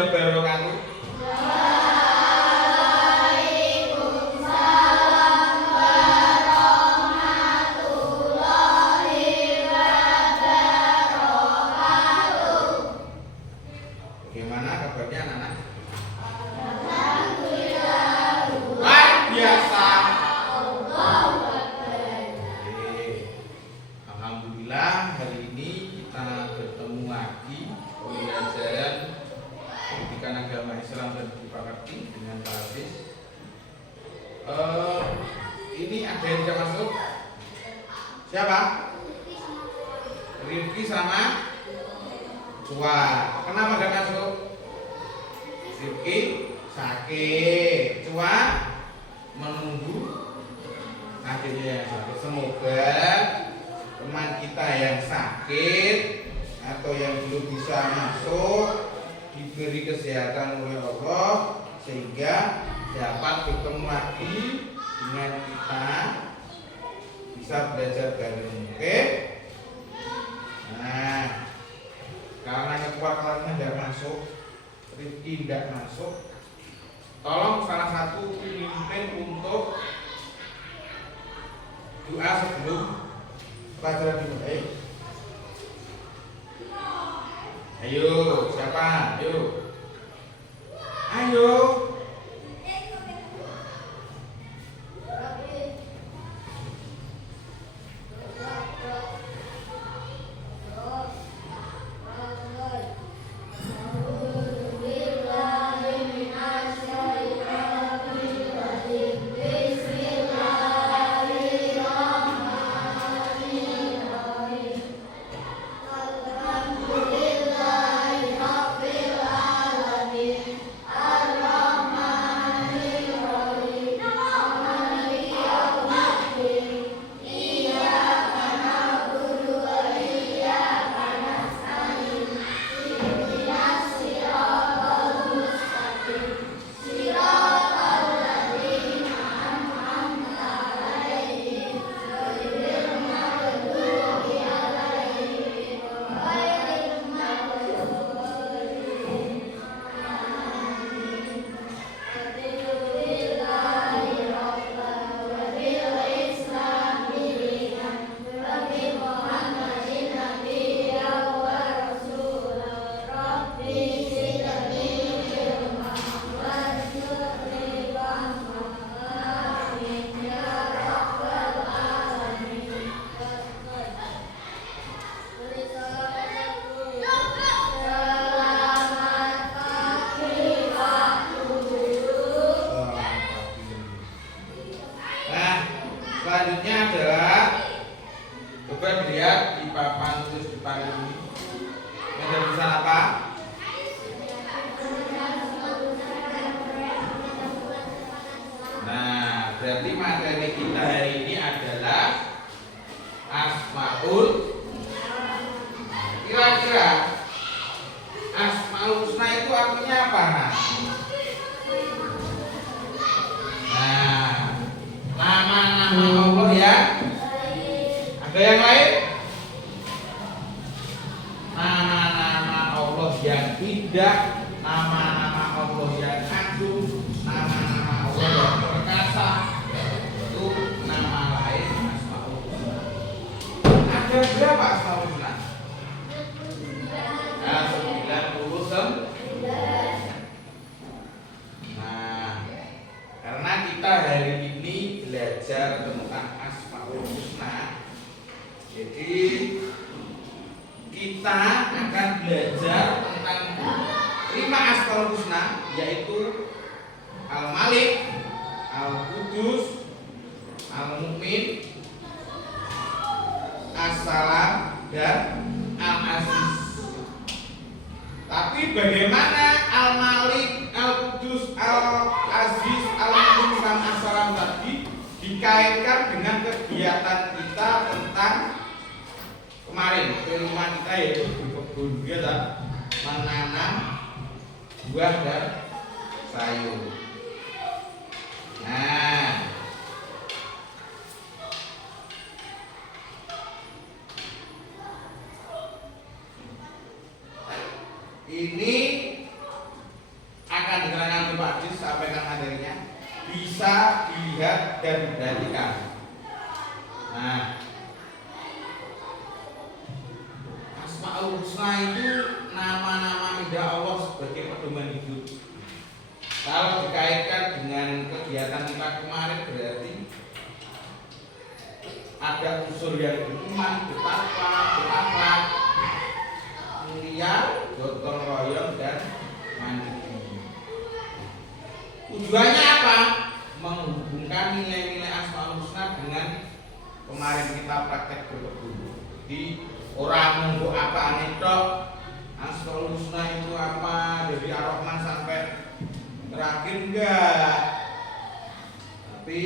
wabarakatuh. Bagaimana kabarnya anak-anak? Luar biasa. Alhamdulillah hari ini kita bertemu lagi pembelajaran pendidikan agama Islam dan Dipakerti dengan Pak Hafiz. Ini ada yang bisa masuk? Siapa? Rifki sama Cua. Kenapa gak masuk? Rifki sakit, Cua menunggu akhirnya sakit. Semoga teman kita yang sakit atau yang belum bisa masuk diberi kesehatan oleh Allah sehingga dapat bertemu lagi dengan kita, bisa belajar bareng. Oke? Nah, karena kekuatannya tidak masuk, Rifki tidak masuk, tolong salah satu pemimpin untuk doa sebelum pelajaran dimulai. Ayo, siapa? Ayo. Ayo. Selanjutnya adalah coba dilihat di papan tulis depan ini. Ada tulisan apa? Nah, berarti materi kita hari ini adalah Asmaul. Kira-kira Asmaul Husna itu artinya apa? Nah, nama-nama Allah ya. Ada yang lain? Nama-nama Allah yang indah, nama-nama Allah yang agung, nama-nama Allah yang perkasa, itu nama lain Asmaul Husna. Ada berapa Asmaul Husna? 99. Nah, karena kita hari ini belajar tentang Asmaul Husna, jadi kita akan belajar tentang 5 Asmaul Husna, yaitu Al-Malik, Al-Qudus, Al-Mu'min, As-Salam, dan Al-Aziz. Tapi bagaimana Al-Malik, Al-Qudus, Al-Aziz, Al-Mu'min, dan As-Salam tadi dikaitkan dengan kegiatan kita tentang kemarin tema kita, yaitu berkebun, kita menanam buah dan sayur. Nah, ini dilihat dan diperhatikan. Nah, Asmaul Husna itu nama-nama indah Allah sebagai pedoman hidup. Kalau dikaitkan dengan kegiatan kita kemarin berarti ada unsur yang beriman, bertakwa, berakhlak, mulia, gotong royong dan mandiri. Tujuannya apa? Menghubungkan nilai-nilai Asmaul Husna dengan kemarin kita praktek berkebun. Jadi orang nunggu apa tok Asmaul Husna itu apa dari Ar-Rahman sampai terakhir enggak. Tapi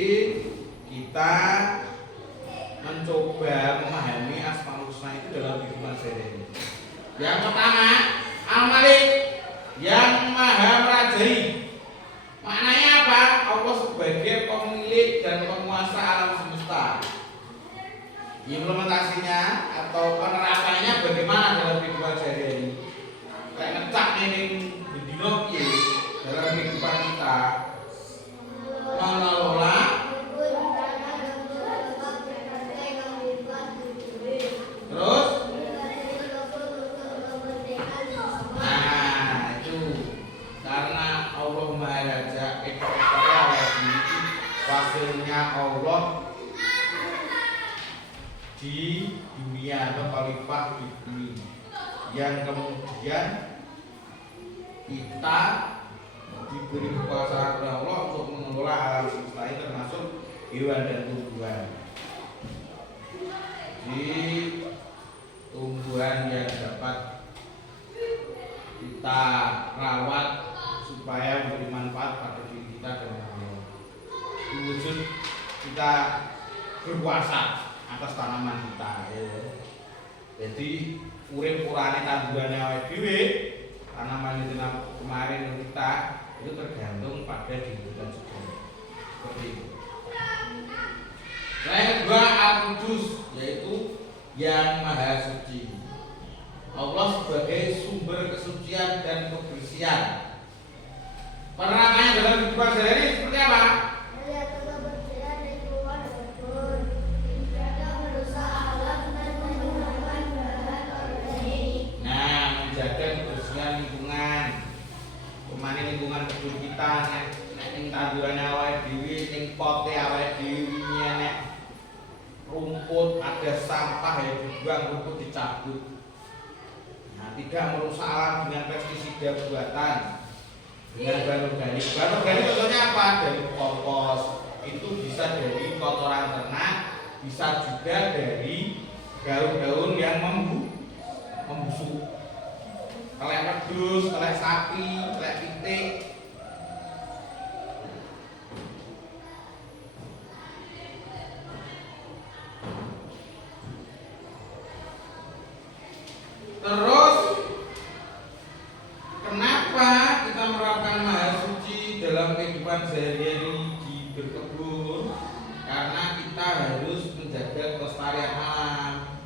kita mencoba memahami Asmaul Husna itu dalam kehidupan sehari-hari. Yang pertama, Al-Malik, yang Maha Merajai. Maknanya apa? Allah sebagai pemilik dan penguasa alam semesta. Implementasinya atau penerapannya bagaimana dalam kehidupan sehari-hari? Kayak ngecak ini bendino piye dalam kehidupan kita mengelola terus. Nah itu karena Allah Maha Raja, wakilnya Allah di dunia atau khalifah di bumi, yang kemudian kita diberi kekuasaan oleh Allah untuk mengelola alam semesta ini termasuk hewan dan tumbuhan. Di tumbuhan yang dapat kita rawat supaya memberi manfaat pada diri kita dan Allah. Wujud kita berkuasa atas tanaman kita. Jadi urip purane tandurane awake dhewe, tanaman itu kemarin kita itu tergantung pada diri kita juga. Seperti itu. Yang kedua Al-Qudus, yaitu yang Maha Suci. Allah sebagai sumber kesucian dan kebersihan. Penerapannya dalam kehidupan sehari-hari seperti apa? Kemana lingkungan kebun kita, nek tanduran awake dhewe, ning pote awake dhewe nek rumput ada sampah ya dibuang, rumput dicabut. Nah, tidak merusak alam dengan pestisida buatan, dengan bahan organik. Bahan organik contohnya apa? Dari kompos, itu bisa dari kotoran ternak, bisa juga dari daun-daun yang membusuk. Kelek wedhus, kelek sapi, kelek pitik. Terus kenapa kita menerapkan Maha Suci dalam kehidupan sehari-hari di berkebun? Karena kita harus menjaga kelestarian alam.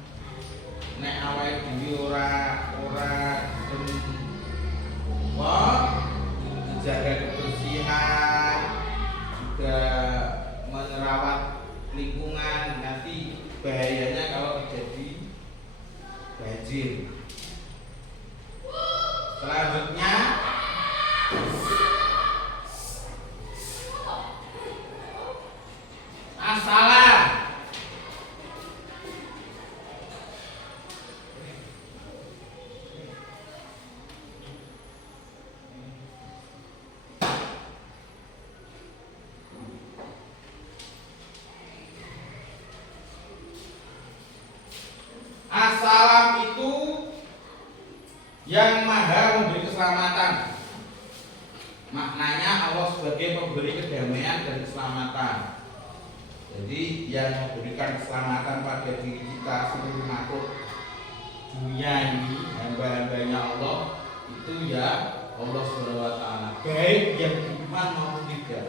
Nek awake dhewe ora menjaga kebersihan, juga merawat lingkungan, nanti bahayanya kalau terjadi banjir. Selanjutnya As-Salam. As-Salam itu yang Maha memberi keselamatan. Maknanya Allah sebagai pemberi kedamaian dan keselamatan. Jadi yang memberikan keselamatan pada diri kita, seluruh makhluk dunia ini, hamba-hambanya Allah itu ya Allah SWT, baik yang beriman maupun tidak.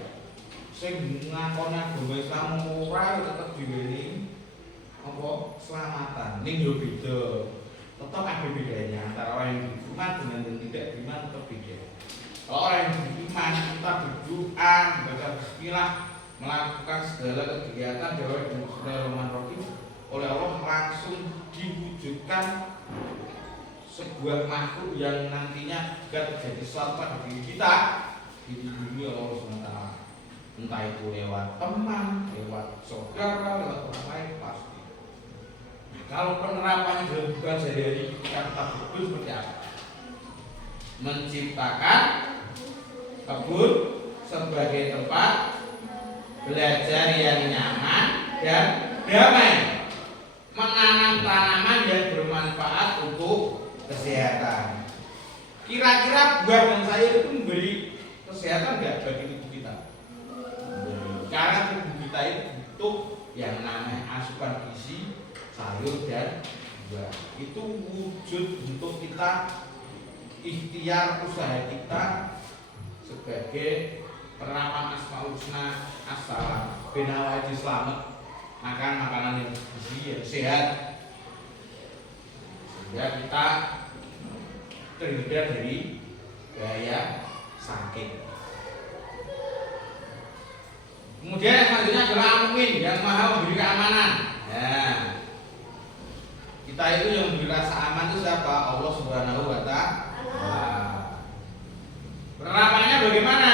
Sing ngakoni agama Islam ora tetep diweni apa keselamatan. Ning yo beda. Tetap ada bedanya antara orang yang beriman dengan yang tidak beriman, tetap beda. Kalau orang yang beriman kita berdoa, membaca bismillah, melakukan segala kegiatan Dewa dan Bismillahirrahmanirrahim oleh Allah langsung diwujudkan sebuah makhluk yang nantinya juga terjadi sesuatu pada diri kita dilindungi oleh Allah SWT, entah itu lewat teman, lewat saudara, lewat orang lain pasti. Nah, kalau penerapannya dalam kehidupan sehari-hari kita betul seperti apa? Menciptakan kebun sebagai tempat belajar yang nyaman dan damai, menanam tanaman yang bermanfaat untuk kesehatan. Kira-kira buah dan sayur itu memberi kesehatan nggak bagi tubuh kita? Karena tubuh kita itu butuh yang namanya asupan gizi, sayur dan buah. Itu wujud untuk kita ikhtiar usaha kita sebagai penerapan Asmaul Husna as-salam benawa itu selamat, makan makanan yang gizi yang sehat sehingga kita terhindar dari bahaya sakit. Kemudian yang selanjutnya adalah Al-Mu'min yang maha memberi keamanan. Nah, kita itu yang memberi rasa aman itu siapa? Allah Subhanahu wa Ta'ala. Penerapannya bagaimana?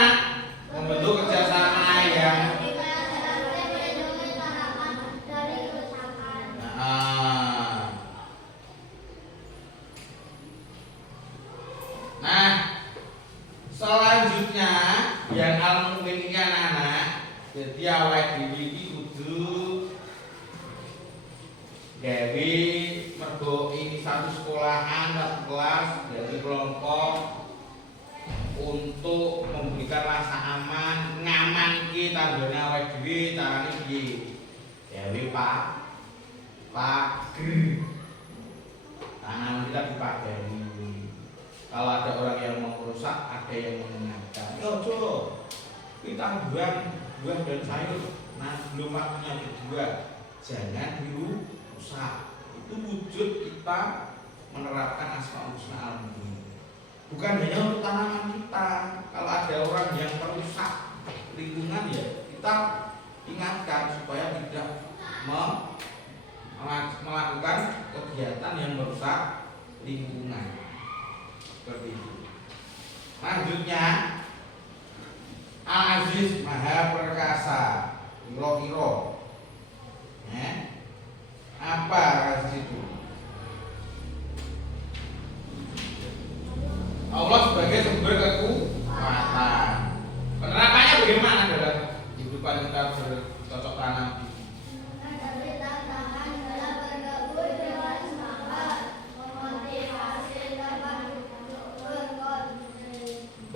Membentuk kerjasama yang selanjutnya yang Al-Mu'min ini anak-anak, jadi awake dhewe iki kudu gawe mergo ini satu sekolahan, satu kelas, dari kelompok untuk memberikan rasa aman, ngaman kita tanggane awake dhewe carane piye? Gawe pager. Tangan kita dipagari. Kalau ada orang yang mau merusak, ada yang mengingatkan. Yo, kita buah dan sayur. Nah, belum waktunya dijual. Jangan dirusak. Itu wujud kita menerapkan Asmaul Husna Al-Mu'min. Bukan hanya untuk tanaman kita. Kalau ada orang yang merusak lingkungan, ya kita ingatkan supaya tidak melakukan kegiatan yang merusak lingkungan. Seperti itu. Lanjutnya Al-Aziz Maha Perkasa. Kira-kira apa Al-Aziz itu? Allah sebagai sumber kekuatan. Penerapannya bagaimana dalam kehidupan kita bercocok tanam?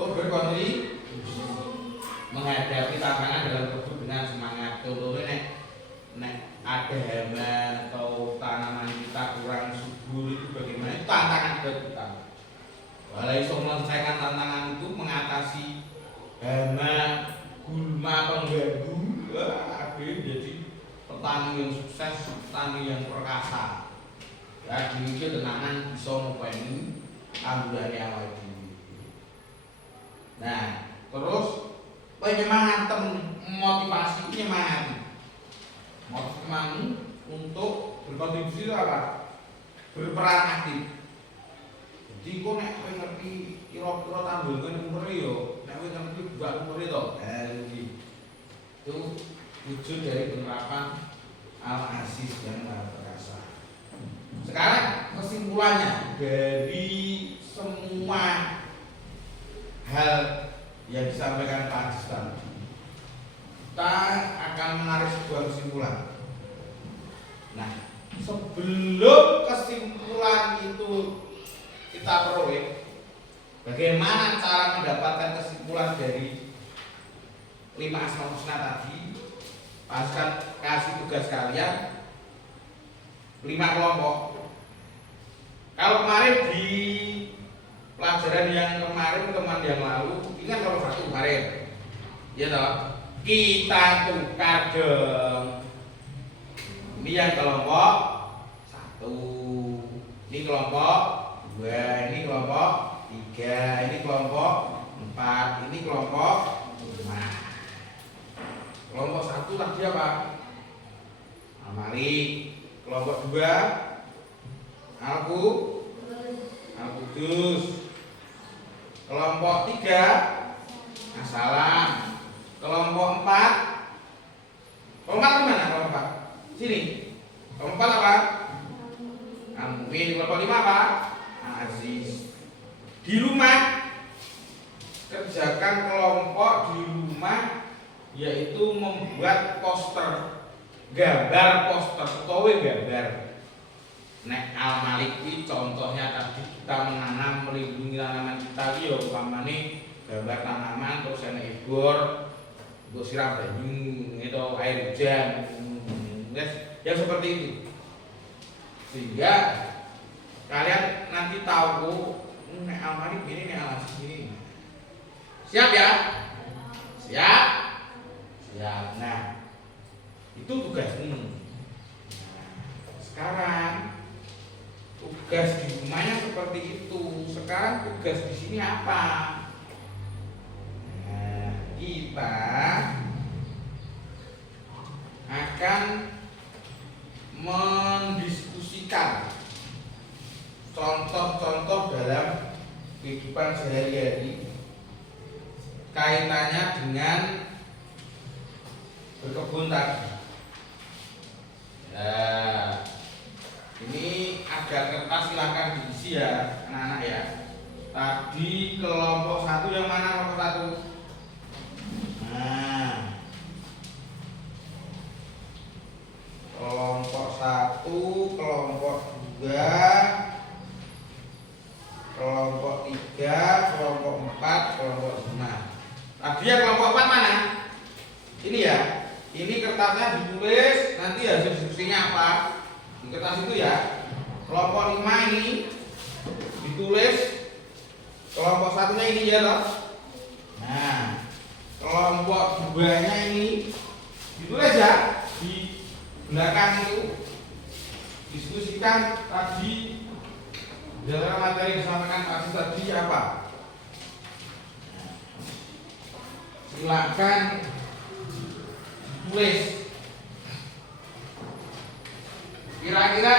Berkontribusi menghadapi tantangan dalam hidup dengan semangat. Contohnya nek ada hama atau tanaman kita kurang subur, itu bagaimana? Itu tantangan buat kita. Walau iso menyelesaikan tantangan itu, mengatasi hama, gulma, pengganggu, jadi petani yang sukses, petani yang perkasa. Ya, dimikir tenangan bisa ngopeni ambulannya awal ini. Nah, terus penyemangatan, motivasi penyemangatan, motivasi untuk berkontribusi itu apa? Berperan aktif. Jadi kok nek kowe ngerti kira-kira tanggulkan umur yo, nek kowe ngerti buat umur itu. Itu wujud dari penerapan Al-Aziz yang Maha Perkasa. Sekarang kesimpulannya dari semua hal yang disampaikan Pak Aziz tadi, kita akan menarik sebuah kesimpulan. Nah, sebelum kesimpulan itu kita peroleh, bagaimana cara mendapatkan kesimpulan dari 5 Asmaul Husna tadi? Paskan kasih tugas kalian 5 kelompok. Kalau kemarin di pelajaran yang kemarin, teman yang lalu, ingat kalau satu kemarin, ya toh, kita tukar dong. Ini yang kelompok 1, ini kelompok 2, ini kelompok 3, ini kelompok 4, ini kelompok 5. Kelompok 1 tadi apa? Al-Malik. Kelompok 2 Al-Qudus. Kelompok 3 As-Salam. Kelompok 4 gimana kelompok 4? Sini. Kelompok 4 apa? Al-Mu'min. Kelompok 5 apa? Al-Aziz. Di rumah kerjakan kelompok di rumah yaitu membuat poster, gambar poster utawa gambar. Nek Al-Malik iki contohnya tadi kita menanam, melindungi tanaman kita iki ya umpamane gambar tanaman terus ana ebor untuk siram banyu atau air hujan. Ya seperti itu. Sehingga kalian nanti tahu nek Al-Malik gini, nek Al-Aziz gini. Siap ya? Siap? Siap. Nah, itu tugasmu. Nah, sekarang tugas di rumahnya seperti itu. Sekarang tugas di sini apa? Nah, kita akan mendiskusikan contoh-contoh dalam kehidupan sehari-hari kaitannya dengan berkebun tadi. Nah, ini ada kertas, silakan diisi ya anak-anak ya. Tadi kelompok 1 yang mana kelompok 1? Nah, kelompok 1, kelompok 2, kelompok 3, kelompok 4, kelompok 5. Tadi ya kelompok 4 mana? Ini ya. Ini kertasnya ditulis, nanti hasil diskusinya apa? Di kertas itu ya. Kelompok 5 ini ditulis, kelompok 1-nya ini ya toh. Nah, kelompok 2-nya ini ditulis ya di belakang itu. Diskusikan tadi dalam materi yang disampaikan Pak Sis tadi apa? Silakan tulis. Kira-kira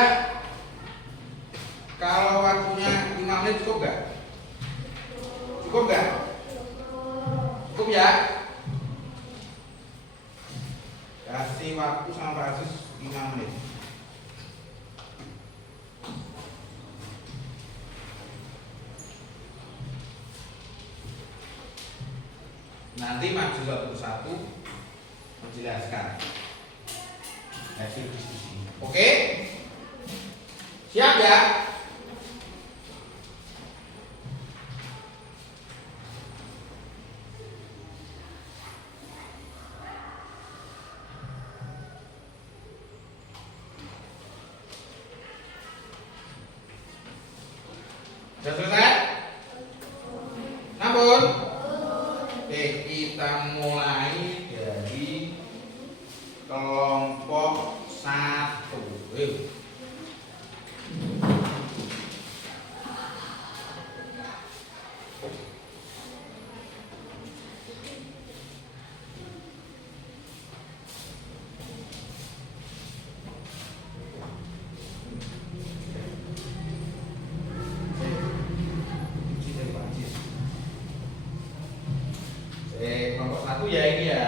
kalau waktunya 5 menit cukup nggak? Cukup nggak? Cukup ya? Kasih waktu sama Pak Aziz 5 menit. Nanti maju satu persatu menjelaskan hasil diskusi. Oke? Siap ya? Sudah selesai? Namun, oke, kita mulai dari kelompok 1. Kelompok 1 ya ini ya.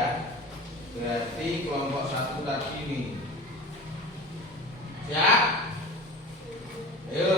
Berarti kelompok 1 tadi ini. Siap? Ayo.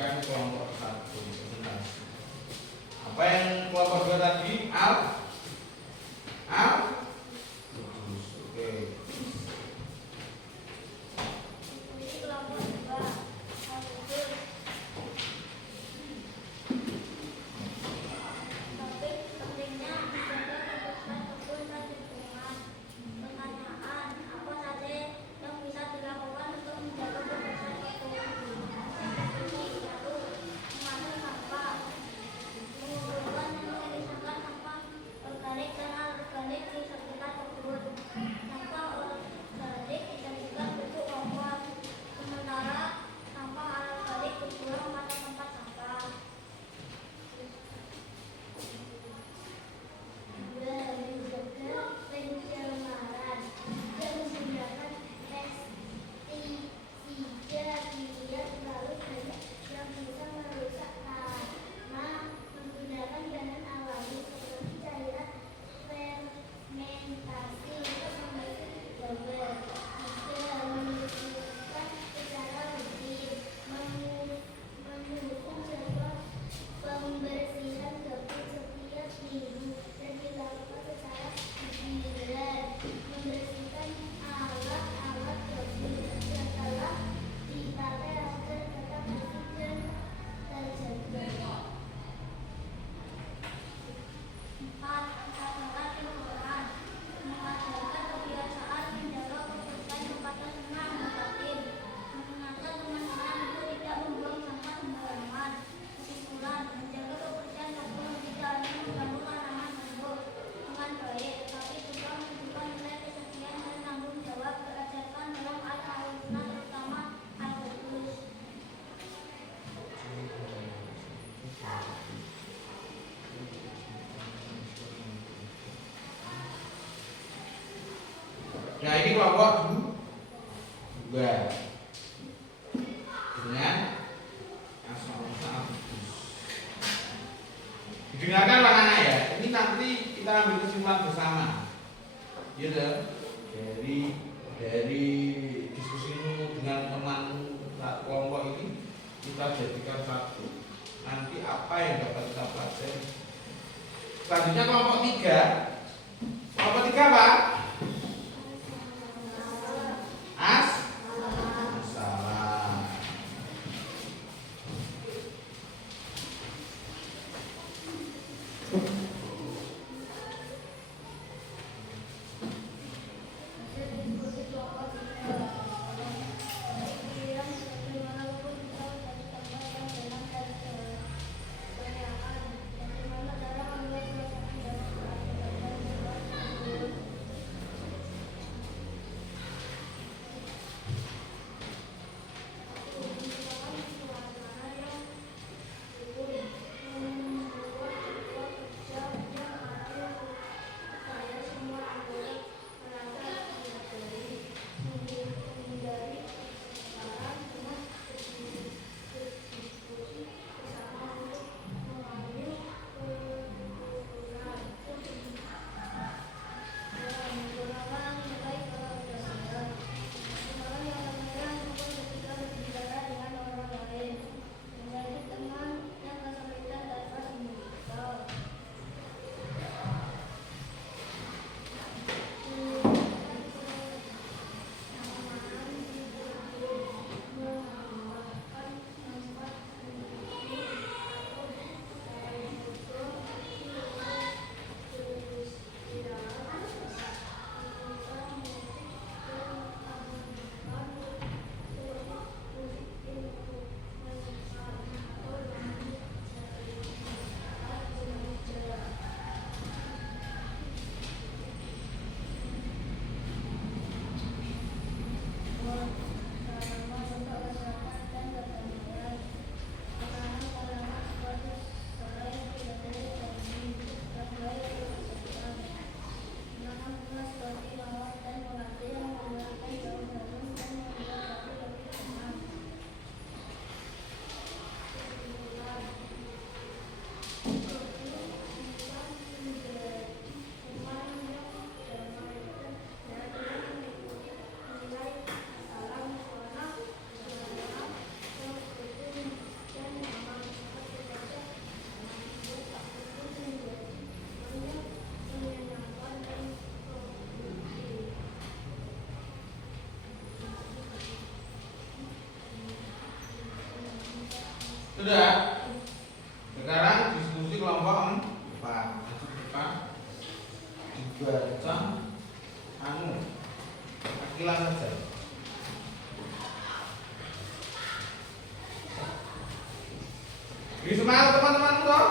jadikan kelompok 1 presentasi. Apa yang kelompok 2 tadi? Al Kudus. Oke. Nah ini kelompok 2 dengan asal-asal didengarkan anak-anak ya. Ini nanti kita ambil kesimpulan bersama, gitu. Dari diskusimu dengan teman kelompok ini kita jadikan satu. Nanti apa yang dapat kita pelajari? Selanjutnya kelompok 3. Kelompok 3 apa? Sudah. Sekarang diskusi kelompok 4. Kita dibaca akilan saja. Beri semangat teman-teman toh.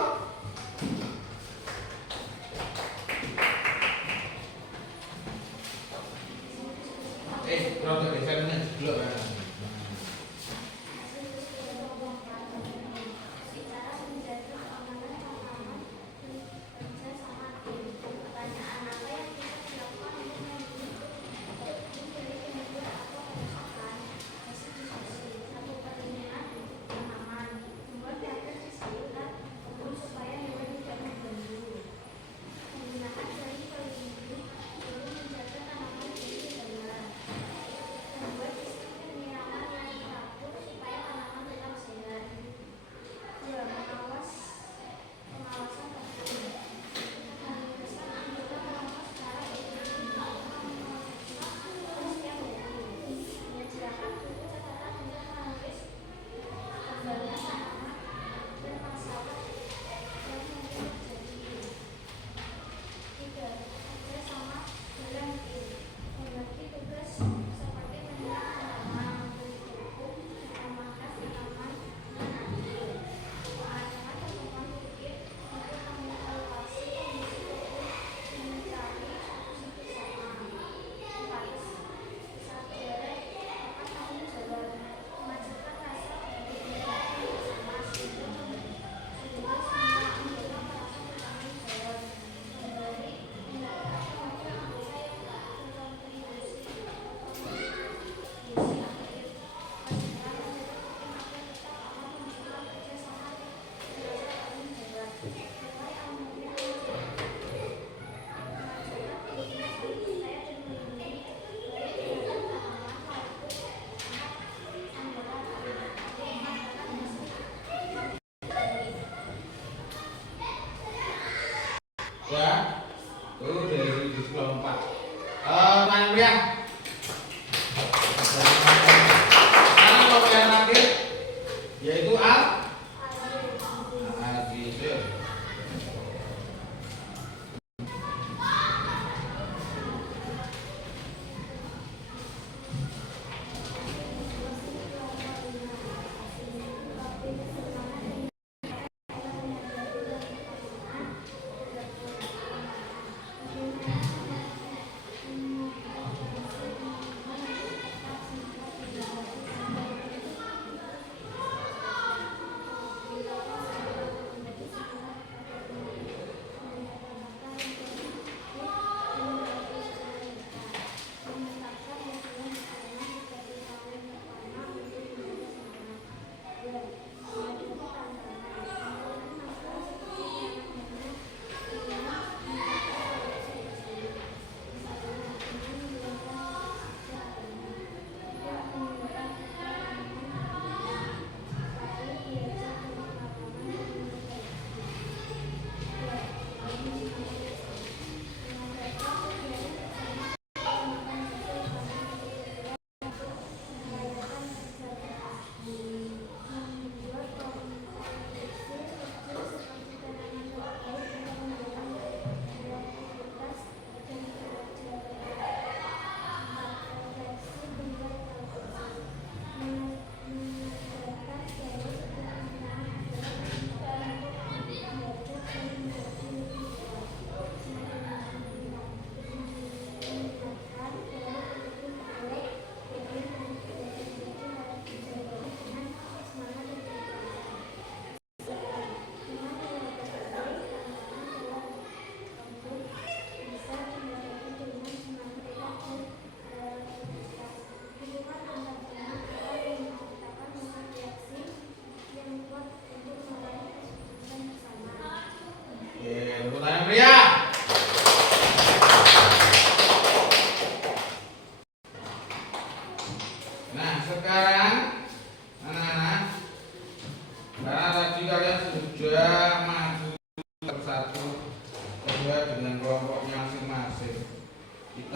Rotok gesernya jeblok kan. Ya, itu dari diskusi kelompok 4. Teman kuliah. Sekarang kelompok yang terakhir yaitu al-hadis.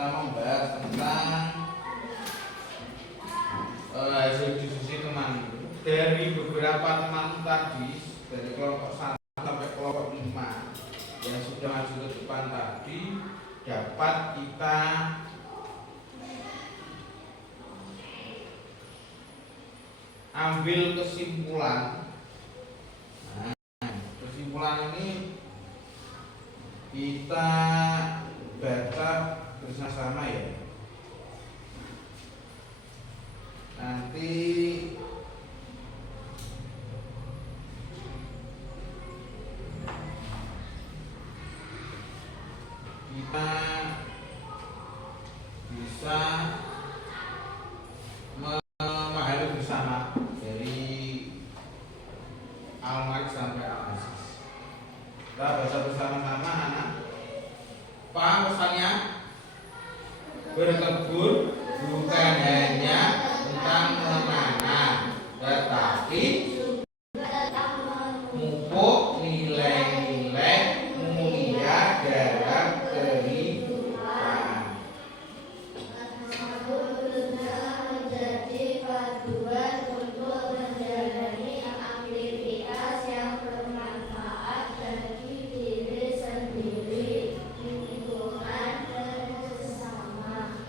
kita membahas tentang hasil diskusi teman dari beberapa teman tadi dari kelompok 1 sampai kelompok 5 yang sudah maju ke depan tadi dapat kita ambil kesimpulan. Nah, kesimpulan ini kita baca bersama-sama ya. Nanti kita bisa memahami bersama dari Al-Malik sampai Al-Aziz. Kita baca bersama-sama anak. Paham pesannya? Berkebun bukan hanya tentang menanam, tetapi memupuk nilai-nilai mulia dalam kehidupan. Menjadi paduan untuk menjalani aktivitas yang bermanfaat bagi diri sendiri, lingkungan, dan sesama.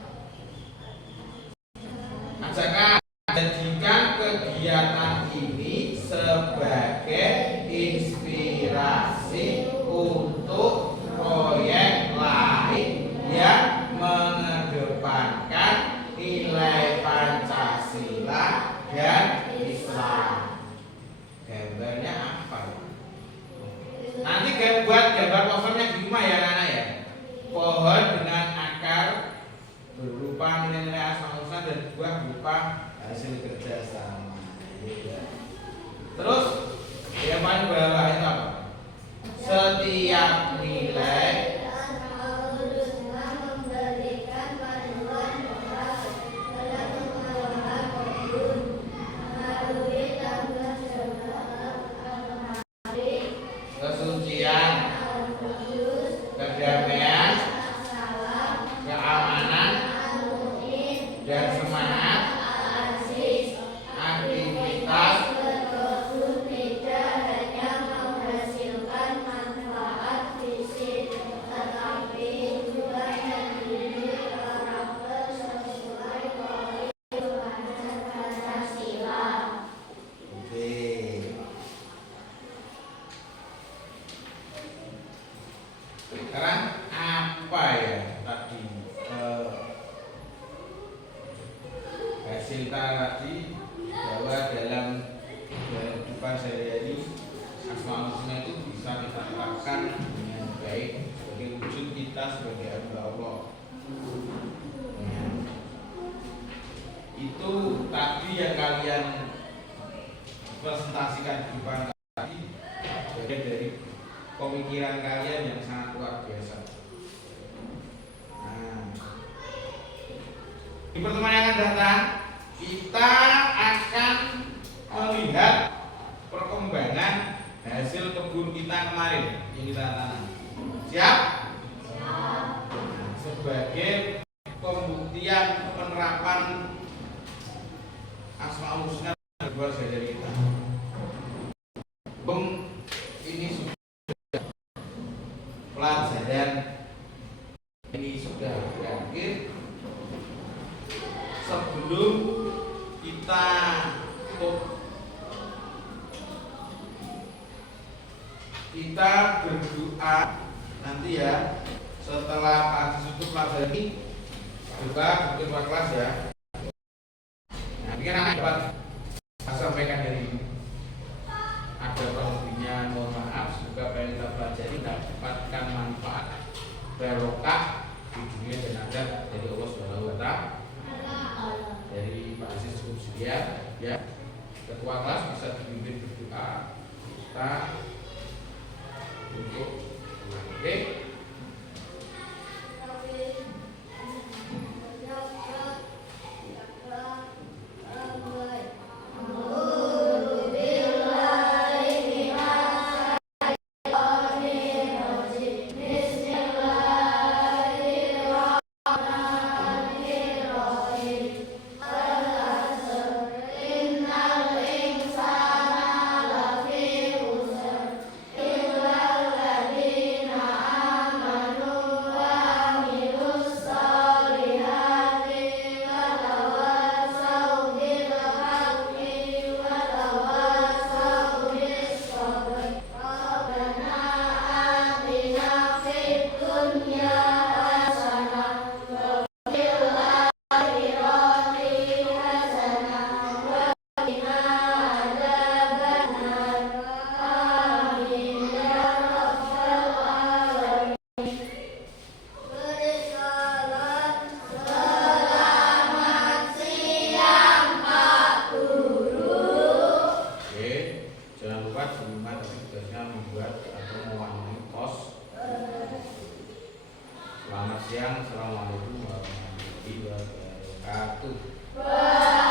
Ajarkan jadikan kegiatan ini sebagai inspirasi untuk proyek lain yang mengedepankan nilai Pancasila dan Islam. Gambarnya apa? Nanti buat gambar kosongnya di rumah ya anak ya. Pohon dengan akar berupa nilai-nilai asal-usul dan buah berupa hasil kerja sama. Terus yang paling bawah itu apa? Setiap nilai Memberikan panduan moral dalam mengelola kebun, melalui tanggung jawab, kesucian, kedamaian, keamanan, dan semangat aktivitas berkebun tidak hanya menghasilkan manfaat fisik, tetapi juga mendidik karakter sesuai konsep Pancasila. Oke. Sekarang apa ya tadi hasil tadi bahwa dalam kehidupan sehari-hari Asmaul Husna itu bisa kita terapkan dengan baik sebagai wujud kita sebagai hamba Allah. Ya. Itu tadi yang kalian presentasikan kehidupan tadi bagian dari pemikiran kalian yang sangat luar biasa. Nah, di pertemuan yang akan datang kita akan melihat perkembangan hasil kebun kita kemarin yang kita tanam. Siap? Siap. Nah, sebagai pembuktian penerapan Asmaul Husna buat dari kita. Ini sudah pelajaran ini sudah berakhir. Sebelum kita berdoa nanti ya, setelah Pak tutup pelajaran ini juga butuh kelas ya. Nah, ini kan anak dapat saya sampaikan dari ini. Ada lebihnya, mohon maaf. Semoga apa yang kita pelajari dapatkan manfaat barokah di dunia dan akhirat dari Allah Subhanahu wa Ta'ala. Dari Pak Aziz cukup sekian ya. Ketua kelas bisa dipimpin berdoa kita untuk oke. Innal insana siang. Assalamualaikum warahmatullahi wabarakatuh. Waalaikumsalam.